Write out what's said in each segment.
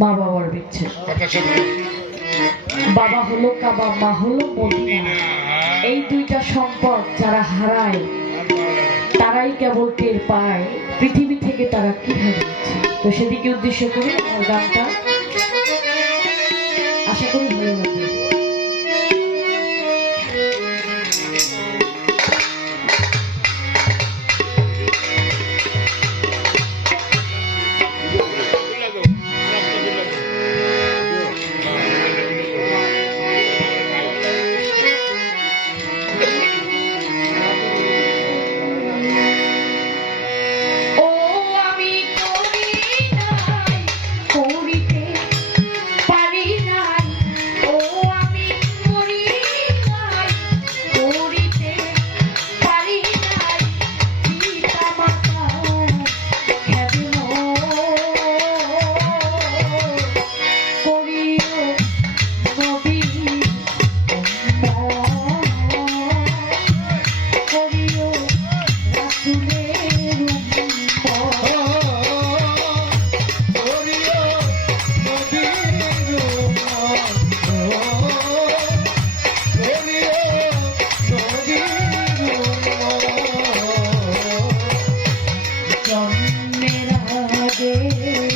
মা বাবার বিচ্ছেদ বাবা হলো কাবা, মা হলো মদিনা। এই দুইটা সম্পদ যারা হারায়, তারাই কেবল টের পায়। পৃথিবী থেকে তারা কি হারিয়েছে তো সেদিকে উদ্দেশ্য করে আমার গানটা আগে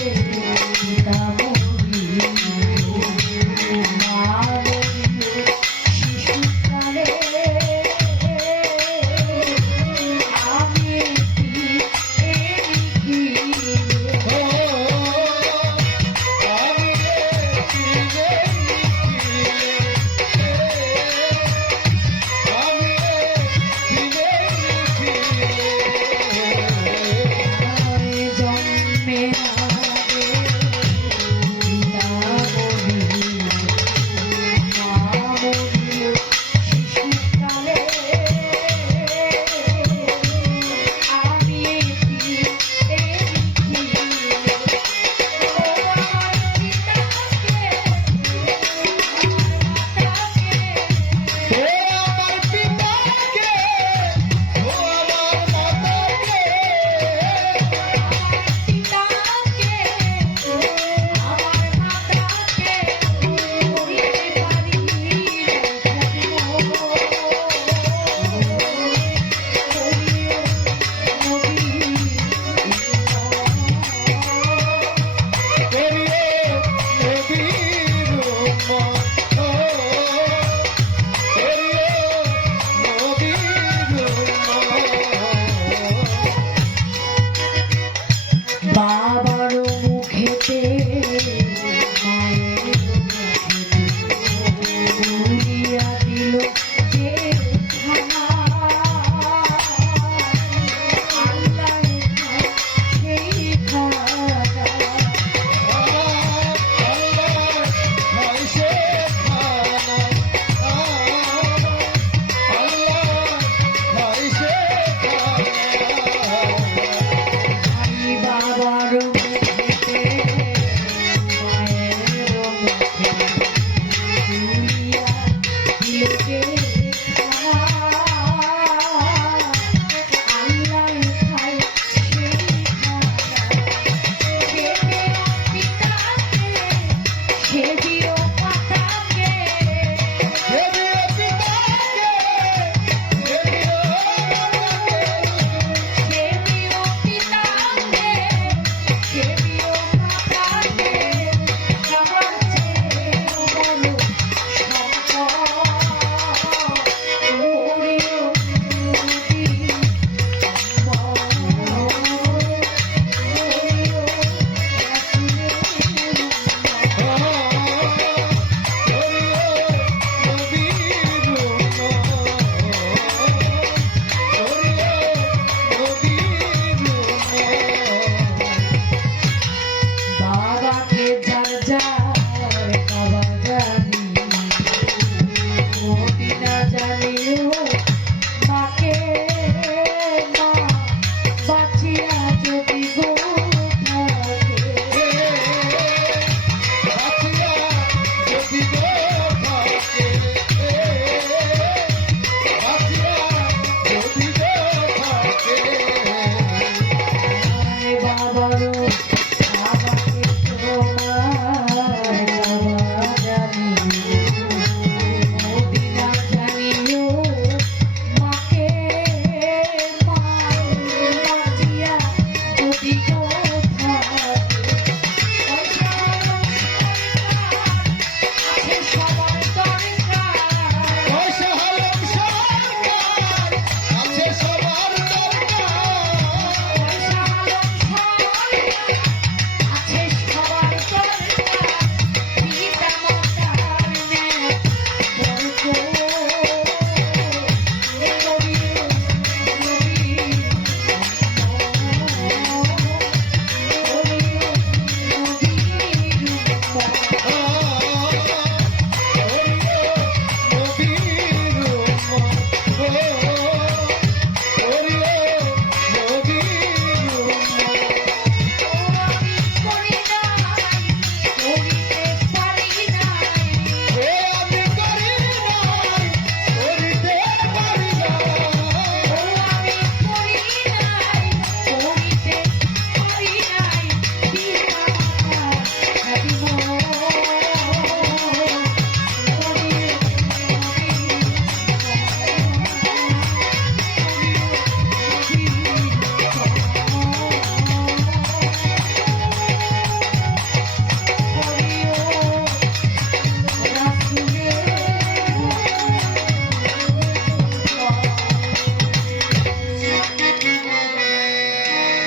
Cheers.